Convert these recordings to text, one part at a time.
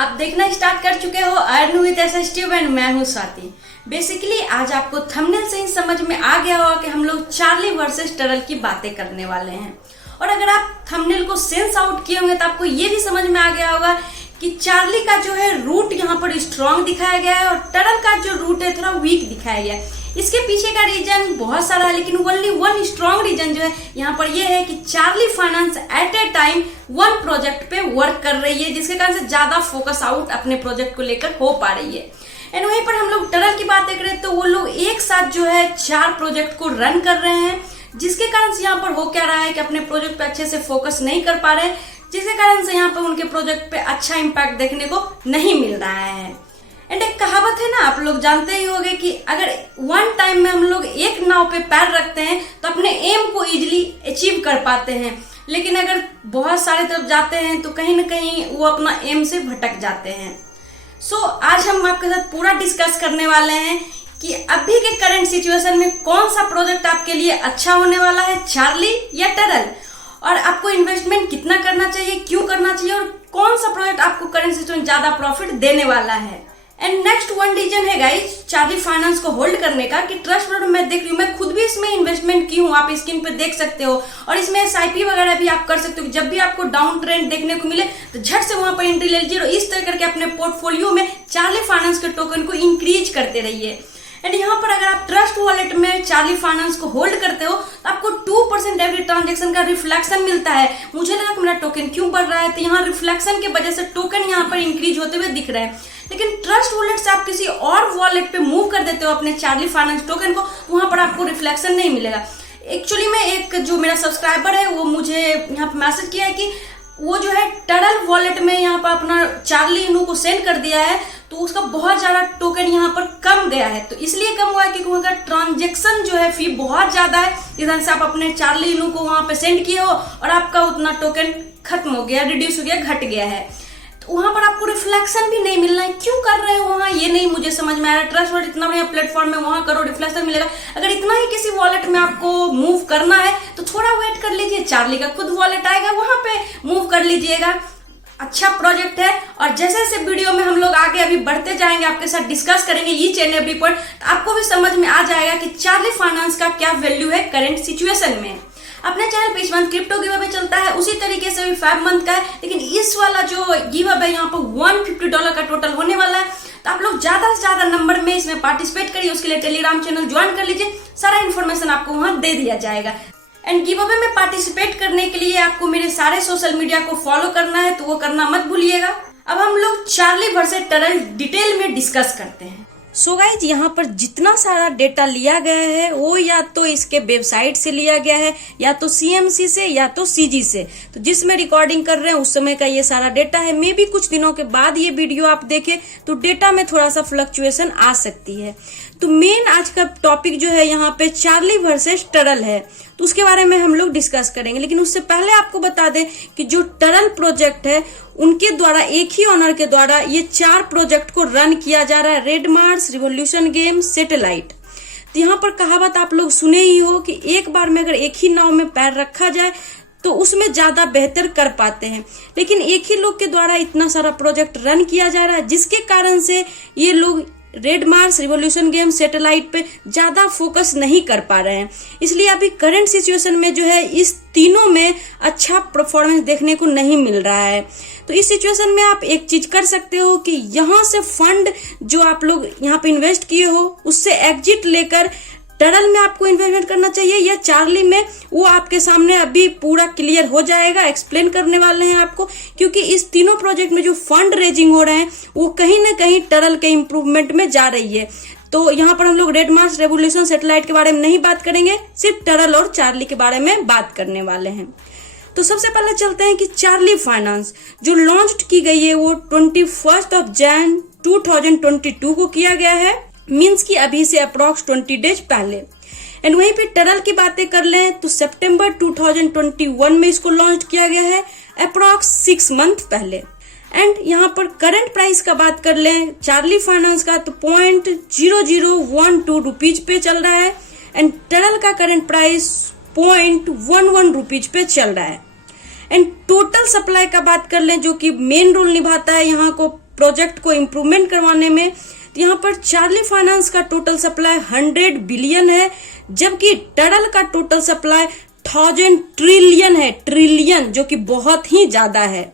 आप देखना स्टार्ट कर चुके हो अर्न विद एसएसटी एंड मैं हूं स्वाति। बेसिकली आज आपको थंबनेल से ही समझ में आ गया होगा कि हम लोग चार्ली वर्सेस टरल की बातें करने वाले हैं। और अगर आप थंबनेल को सेंस आउट किए होंगे तो आपको ये भी समझ में आ गया होगा कि चार्ली का जो है रूट यहाँ पर स्ट्रॉन्ग दिखाया गया है और टरल का जो रूट है थोड़ा वीक दिखाया गया है। इसके पीछे का रीजन बहुत सारा है, लेकिन ओनली वन स्ट्रॉन्ग रीजन जो है यहाँ पर ये है कि Charlie finance at a time one project पे वर्क कर रही है, जिसके कारण से ज्यादा फोकस आउट अपने प्रोजेक्ट को लेकर हो पा रही है। एंड वहीं पर हम लोग टरल की बातें करें तो वो लोग एक साथ जो है 4 प्रोजेक्ट को रन कर रहे हैं, जिसके कारण से यहाँ पर हो क्या रहा है कि अपने प्रोजेक्ट पे अच्छे से फोकस नहीं कर पा रहे, जिसके कारण से यहाँ पर उनके प्रोजेक्ट पे अच्छा इम्पैक्ट देखने को नहीं मिल रहा है। एंड एक कहावत है ना, आप लोग जानते ही होंगे कि अगर वन टाइम में हम लोग एक नाव पे पैर रखते हैं तो अपने एम को इजीली अचीव कर पाते हैं, लेकिन अगर बहुत सारे तरफ जाते हैं तो कहीं ना कहीं वो अपना एम से भटक जाते हैं। सो आज हम आपके साथ पूरा डिस्कस करने वाले हैं कि अभी के करंट सिचुएशन में कौन सा प्रोजेक्ट आपके लिए अच्छा होने वाला है, चार्ली या टरल, और आपको इन्वेस्टमेंट कितना करना चाहिए, क्यों करना चाहिए, और कौन सा प्रोजेक्ट आपको करंट सिचुएशन में ज्यादा प्रॉफिट देने वाला है। एंड नेक्स्ट वन रीजन है गाइस चार्ली फाइनेंस को होल्ड करने का कि ट्रस्ट फंड मैं देख रही हूँ, मैं खुद भी इसमें इन्वेस्टमेंट की हूँ, आप स्क्रीन पे देख सकते हो, और इसमें एसआईपी वगैरह भी आप कर सकते हो। जब भी आपको डाउन ट्रेंड देखने को मिले तो झट से वहां पर एंट्री ले लीजिए और इस तरह करके अपने पोर्टफोलियो में चार्ली फाइनेंस के टोकन को इंक्रीज करते रहिए। एंड यहाँ पर अगर आप ट्रस्ट वॉलेट में चार्ली फाइनेंस को होल्ड करते हो तो आपको 2% एवरी ट्रांजेक्शन का रिफ्लेक्शन मिलता है। मुझे लगा कि मेरा टोकन क्यों बढ़ रहा है, तो यहाँ रिफ्लेक्शन की वजह से टोकन यहाँ पर इंक्रीज होते हुए दिख रहे हैं। लेकिन ट्रस्ट वॉलेट से आप किसी और वॉलेट पे मूव कर देते हो अपने चार्ली फाइनेंस टोकन को, वहां पर आपको रिफ्लेक्शन नहीं मिलेगा। एक्चुअली में एक जो मेरा सब्सक्राइबर है वो मुझे यहाँ पे मैसेज किया है कि वो जो है टरल वॉलेट में यहाँ पर अपना चार्ली इनू को सेंड कर दिया है, तो उसका बहुत ज्यादा टोकन यहाँ पर कम गया है। तो इसलिए कम हुआ है क्योंकि उनका ट्रांजेक्शन जो है फी बहुत ज्यादा है, इधर से आप अपने चार्ली इनू को वहां पे सेंड किए हो और आपका उतना टोकन खत्म हो गया, रिड्यूस हो गया, घट गया है। तो वहां पर आपको रिफ्लेक्शन भी नहीं मिलना है। क्यों कर रहे हो वहां, ये नहीं मुझे समझ में आ रहा है। ट्रस्ट वॉलेट इतना बढ़िया प्लेटफॉर्म है, वहां करो, रिफ्लेक्शन मिलेगा। अगर इतना ही किसी वॉलेट में आपको मूव करना है तो थोड़ा वेट कर लीजिए, चार्ली का खुद वॉलेट आएगा, वहां पे मूव कर लीजिएगा। अच्छा प्रोजेक्ट है, और जैसे जैसे वीडियो में हम लोग आगे अभी बढ़ते जाएंगे, आपके साथ डिस्कस करेंगे ईच एंड एवरी पॉइंट, तो आपको भी समझ में आ जाएगा कि चार्ली फाइनेंस का क्या वैल्यू है करंट सिचुएशन में। अपने चैनल पे इस मंथ क्रिप्टो गिव अवे चलता है, उसी तरीके से भी 5 मंथ का है, लेकिन इस वाला जो गिव अवे यहाँ पर $150 का टोटल होने वाला है। तो आप लोग ज्यादा से ज्यादा नंबर में इसमें पार्टिसिपेट करिए, उसके लिए टेलीग्राम चैनल ज्वाइन कर लीजिए, सारा इन्फॉर्मेशन आपको वहां दे दिया जाएगा। एंड गिव अवे में पार्टिसिपेट करने के लिए आपको मेरे सारे सोशल मीडिया को फॉलो करना है, तो वो करना मत भूलिएगा। अब हम लोग चार्ली वर्सेस टरल डिटेल में डिस्कस करते हैं। सो गाइज यहाँ पर जितना सारा डेटा लिया गया है वो या तो इसके वेबसाइट से लिया गया है, या तो सीएमसी से, या तो सीजी से। तो जिसमें रिकॉर्डिंग कर रहे हैं उस समय का ये सारा डेटा है। मे भी कुछ दिनों के बाद ये वीडियो आप देखें तो डेटा में थोड़ा सा फ्लक्चुएशन आ सकती है। तो मेन आज का टॉपिक जो है यहाँ पे चार्ली वर्सेस टरल है, तो उसके बारे में हम लोग डिस्कस करेंगे। लेकिन उससे पहले आपको बता दें कि जो टरल प्रोजेक्ट है उनके द्वारा, एक ही ऑनर के द्वारा ये 4 प्रोजेक्ट को रन किया जा रहा है, red Mars, revolution game, satellite. तो यहाँ पर कहावत आप लोग सुने ही हो कि एक बार में अगर एक ही नाव में पैर रखा जाए तो उसमें ज्यादा बेहतर कर पाते हैं। लेकिन एक ही लोग के द्वारा इतना सारा प्रोजेक्ट रन किया जा रहा है, जिसके कारण से ये लोग red Mars, revolution game, satellite पे ज्यादा फोकस नहीं कर पा रहे हैं। इसलिए अभी करंट सिचुएशन में जो है इस तीनों में अच्छा परफॉर्मेंस देखने को नहीं मिल रहा है। तो इस सिचुएशन में आप एक चीज कर सकते हो कि यहाँ से फंड जो आप लोग यहाँ पे इन्वेस्ट किए हो उससे एग्जिट लेकर टरल में आपको इन्वेस्टमेंट करना चाहिए या चार्ली में, वो आपके सामने अभी पूरा क्लियर हो जाएगा। एक्सप्लेन करने वाले हैं आपको, क्योंकि इस तीनों प्रोजेक्ट में जो फंड रेजिंग हो रहे हैं वो कहीं ना कहीं टरल के इम्प्रूवमेंट में जा रही है। तो यहाँ पर हम लोग रेड मार्स, रेवोल्यूशन, सैटेलाइट के बारे में नहीं बात करेंगे, सिर्फ टरल और चार्ली के बारे में बात करने वाले हैं। तो सबसे पहले चलते हैं कि चार्ली फाइनेंस जो लॉन्च की गई है वो 21 जनवरी 2022 को किया गया है, मीन्स की अभी से अप्रॉक्स 20 डेज पहले। एंड वहीं पे टरल की बातें कर लें तो सितंबर 2021 में इसको लॉन्च किया गया है, अप्रॉक्स 6 मंथ पहले। एंड यहाँ पर करंट प्राइस का बात कर लें चार्ली फाइनेंस का तो $0.0012 पे चल रहा है, एंड टरल का करंट प्राइस $0.11 पे चल रहा है। एंड टोटल सप्लाई का बात कर लें जो कि मेन रोल निभाता है यहाँ को प्रोजेक्ट को इम्प्रूवमेंट करवाने में। तो यहाँ पर चार्ली फाइनेंस का टोटल सप्लाई 100 बिलियन है, जबकि टरल का टोटल सप्लाई 1000 ट्रिलियन है, ट्रिलियन, जो कि बहुत ही ज्यादा है।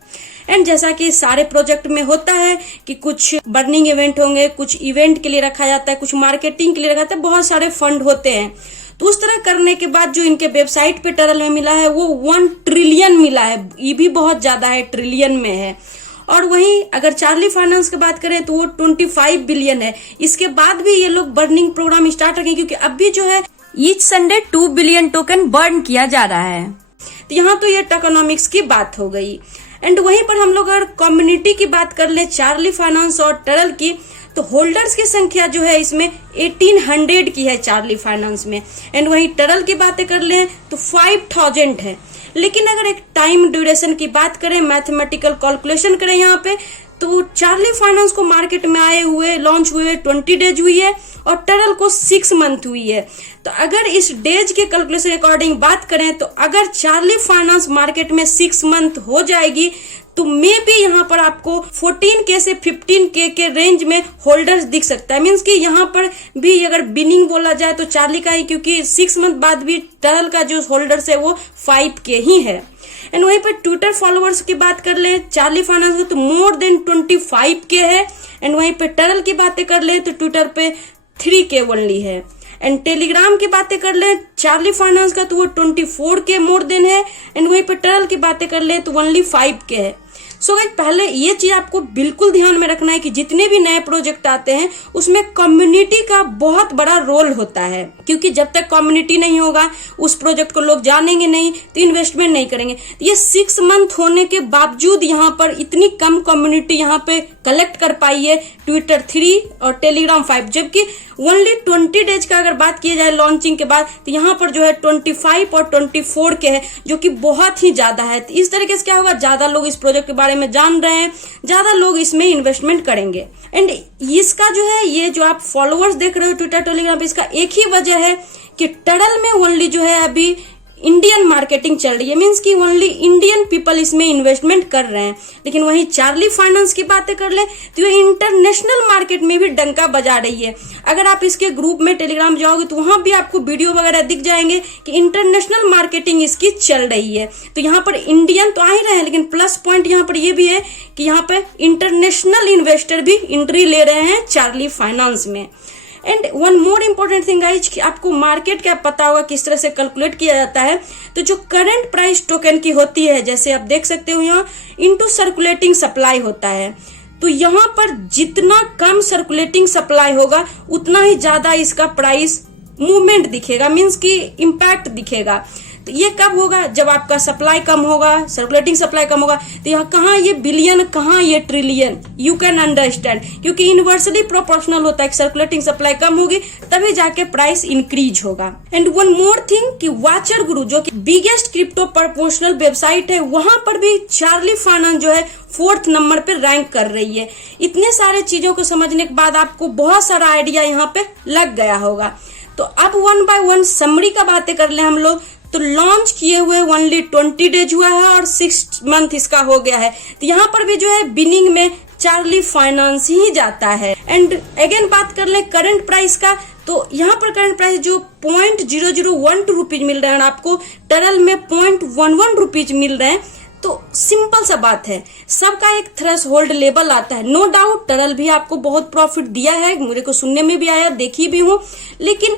एंड जैसा कि सारे प्रोजेक्ट में होता है कि कुछ बर्निंग इवेंट होंगे, कुछ इवेंट के लिए रखा जाता है, कुछ मार्केटिंग के लिए रखा जाता है, बहुत सारे फंड होते हैं। तो उस तरह करने के बाद जो इनके वेबसाइट पे टरल में मिला है वो 1 ट्रिलियन मिला है, ये भी बहुत ज्यादा है, ट्रिलियन में है। और वहीं अगर चार्ली फाइनेंस की बात करें तो वो 25 बिलियन है। इसके बाद भी ये लोग बर्निंग प्रोग्राम स्टार्ट रखेंगे, क्योंकि अब भी जो है each Sunday 2 billion token burn किया जा रहा है। तो यहाँ तो ये टोकनॉमिक्स की बात हो गई। एंड वहीं पर हम लोग अगर कम्युनिटी की बात कर ले चार्ली फाइनेंस और टरल की, तो होल्डर्स की संख्या जो है इसमें 1800 की है चार्ली फाइनेंस में। एंड वहीं टरल की बातें कर ले तो 5000 है। लेकिन अगर एक टाइम ड्यूरेशन की बात करें, मैथमेटिकल कैलकुलेशन करें यहाँ पे, तो चार्ली फाइनेंस को मार्केट में आए हुए, लॉन्च हुए 20 डेज हुई है और टरल को 6 मंथ हुई है। तो अगर इस डेज के कैलकुलेशन अकॉर्डिंग बात करें तो अगर चार्ली फाइनेंस मार्केट में 6 मंथ हो जाएगी तो मे भी यहाँ पर आपको 14K से 15K के रेंज में होल्डर्स दिख सकता है। मीन्स कि यहाँ पर भी अगर बिनिंग बोला जाए तो चार्ली का ही, क्योंकि 6 मंथ बाद भी टरल का जो होल्डर्स है वो 5K ही है। एंड वहीं पर ट्विटर फॉलोअर्स की बात कर ले चार्ली फाइनेंस तो मोर देन 25K है। एंड वहीं पर टरल की बातें कर ले तो ट्विटर पे 3K ओनली है। एंड टेलीग्राम की बातें कर ले चार्ली फाइनेंस का तो वो 24K मोर देन है। एंड वहीं पर टरल की बातें कर ले तो ओनली 5K है। सो गाइस, पहले ये चीज आपको बिल्कुल ध्यान में रखना है कि जितने भी नए प्रोजेक्ट आते हैं उसमें कम्युनिटी का बहुत बड़ा रोल होता है, क्योंकि जब तक कम्युनिटी नहीं होगा, उस प्रोजेक्ट को लोग जानेंगे नहीं तो इन्वेस्टमेंट नहीं करेंगे। ये 6 मंथ होने के बावजूद यहाँ पर इतनी कम कम्युनिटी यहाँ पे कलेक्ट कर पाई है, ट्विटर 3 और टेलीग्राम 5, जबकि ओनली 20 डेज का अगर बात की जाए लॉन्चिंग के बाद तो यहाँ पर जो है 25 और 24K है, जो कि बहुत ही ज्यादा है। तो इस तरीके से क्या होगा, ज्यादा लोग इस प्रोजेक्ट के बारे में जान रहे हैं, ज्यादा लोग इसमें इन्वेस्टमेंट करेंगे। एंड इसका जो है ये जो आप फॉलोअर्स देख रहे हो ट्विटर टेलीग्राम पे, इसका एक ही वजह है कि टरल में ओनली जो है अभी इंडियन मार्केटिंग चल रही है, मीन्स कि ओनली इंडियन पीपल इसमें इन्वेस्टमेंट कर रहे हैं। लेकिन वहीं चार्ली फाइनेंस की बातें कर ले तो ये इंटरनेशनल मार्केट में भी डंका बजा रही है। अगर आप इसके ग्रुप में टेलीग्राम जाओगे तो वहां भी आपको वीडियो वगैरह दिख जाएंगे कि इंटरनेशनल मार्केटिंग इसकी चल रही है। तो यहाँ पर इंडियन तो आ ही रहे हैं, लेकिन प्लस पॉइंट यहाँ पर ये भी है कि यहाँ पे इंटरनेशनल इन्वेस्टर भी एंट्री ले रहे हैं चार्ली फाइनेंस में। And one more important thing guys कि आपको मार्केट क्या पता होगा किस तरह से कैलकुलेट किया जाता है। तो जो करंट प्राइस टोकन की होती है, जैसे आप देख सकते हो यहाँ इनटू सर्कुलेटिंग सप्लाई होता है, तो यहाँ पर जितना कम सर्कुलेटिंग सप्लाई होगा उतना ही ज्यादा इसका प्राइस मूवमेंट दिखेगा, मीन्स कि इम्पैक्ट दिखेगा। तो ये कब होगा, जब आपका सप्लाई कम होगा, सर्कुलेटिंग सप्लाई कम होगा। तो यहाँ कहाँ ये बिलियन, कहाँ ये ट्रिलियन, यू कैन अंडरस्टैंड, क्योंकि इनवर्सली प्रोपोर्शनल होता है। सर्कुलेटिंग सप्लाई कम होगी तभी जाके प्राइस इंक्रीज होगा। एंड वन मोर थिंग कि वाचर गुरु जो कि बिगेस्ट क्रिप्टो प्रपोर्शनल वेबसाइट है, वहां पर भी चार्ली फाइनेंस जो है 4th नंबर पे रैंक कर रही है। इतने सारे चीजों को समझने के बाद आपको बहुत सारा आइडिया यहाँ पे लग गया होगा। तो अब 1 बाय 1 समरी का बातें कर ले हम लोग। तो लॉन्च किए हुए ओनली 20 डेज हुआ है और 6 मंथ इसका हो गया है। तो यहाँ पर भी जो है बिनिंग में चार्ली फाइनेंस ही जाता है। एंड अगेन बात कर ले करंट प्राइस का, तो यहाँ पर करंट प्राइस जो 0.0012 रुपीज मिल रहा है, आपको टरल में 0.11 रुपीज मिल रहे हैं। तो सिंपल सा बात है, सबका एक थ्रेश होल्ड लेवल आता है। नो डाउट टरल भी आपको बहुत प्रॉफिट दिया है, मेरे को सुनने में भी आया, देखी भी हूँ, लेकिन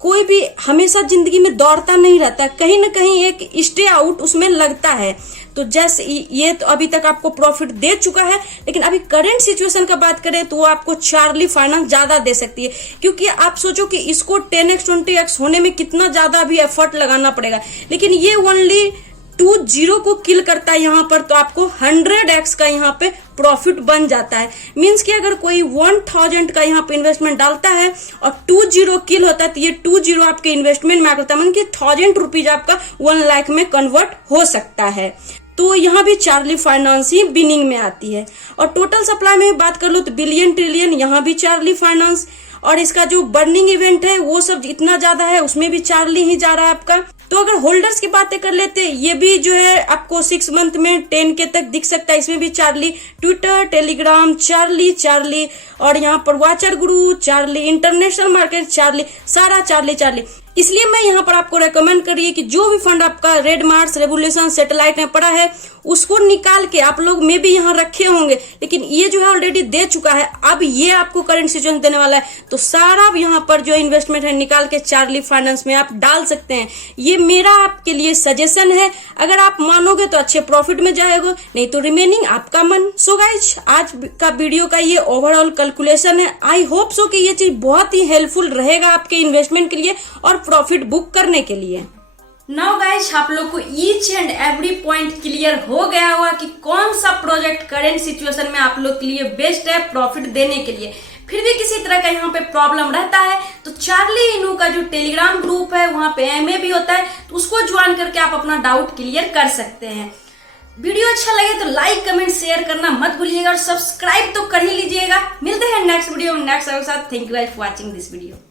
कोई भी हमेशा जिंदगी में दौड़ता नहीं रहता, कहीं ना कहीं एक स्टे आउट उसमें लगता है। तो जैसे ये तो अभी तक आपको प्रॉफिट दे चुका है, लेकिन अभी करंट सिचुएशन का बात करें तो वो आपको चार्ली फाइनेंस ज्यादा दे सकती है, क्योंकि आप सोचो कि इसको 10x 20x होने में कितना ज्यादा भी एफर्ट लगाना पड़ेगा, लेकिन ये ओनली 20 को किल करता है यहाँ पर, तो आपको 100x का यहाँ पे प्रॉफिट बन जाता है। मीन्स कि अगर कोई 1000 का यहाँ पे इन्वेस्टमेंट डालता है और 20 किल होता है, तो ये 20 आपके इन्वेस्टमेंट में आता है, मतलब कि 1000 रुपीज आपका 1 लाख में कन्वर्ट हो सकता है। तो यहाँ भी चार्ली फाइनेंस ही बिनिंग में आती है। और टोटल सप्लाई में बात कर लो तो बिलियन ट्रिलियन, यहाँ भी चार्ली फाइनेंस। और इसका जो बर्निंग इवेंट है वो सब इतना ज्यादा है, उसमें भी चार्ली ही जा रहा है आपका। तो अगर होल्डर्स की बातें कर लेते, ये भी जो है आपको 6 मंथ में 10K तक दिख सकता है। इसमें भी चार्ली, ट्विटर, टेलीग्राम चार्ली, और यहाँ पर वाचर गुरु चार्ली, इंटरनेशनल मार्केट चार्ली, सारा चार्ली। इसलिए मैं यहाँ पर आपको रेकमेंड करिए कि जो भी फंड आपका रेड मार्स, रेवोल्यूशन, सैटेलाइट में पड़ा है उसको निकाल के, आप लोग में भी यहाँ रखे होंगे लेकिन ये जो है ऑलरेडी दे चुका है, अब ये आपको करंट सिचुएशन देने वाला है, तो सारा यहाँ पर जो इन्वेस्टमेंट है निकाल के चार्ली फाइनेंस में आप डाल सकते हैं। ये मेरा आपके लिए सजेशन है, अगर आप मानोगे तो अच्छे प्रॉफिट में जाएगा, नहीं तो रिमेनिंग आपका मन। सो गाइज, आज का वीडियो का ये ओवरऑल कैलकुलेशन है। आई होप सो कि ये चीज बहुत ही हेल्पफुल रहेगा आपके इन्वेस्टमेंट के लिए और प्रॉफिट बुक करने के लिए। नाउ गाइस, आप लोग को each and every point clear हो गया होगा कि कौन सा प्रोजेक्ट करंट सिचुएशन में आप लोग के लिए बेस्ट है प्रॉफिट देने के लिए। फिर भी किसी तरह का यहाँ पे प्रॉब्लम रहता है तो चार्ली इनू का जो टेलीग्राम ग्रुप है वहां पे एमए भी होता है, तो उसको ज्वाइन करके आप अपना डाउट क्लियर कर सकते हैं। वीडियो अच्छा लगे तो लाइक, कमेंट, शेयर करना मत भूलिएगा और सब्सक्राइब तो कर ही लीजिएगा। मिलते हैं नेक्स्ट वीडियो नेक्स्ट के साथ। Thank you guys for watching this video.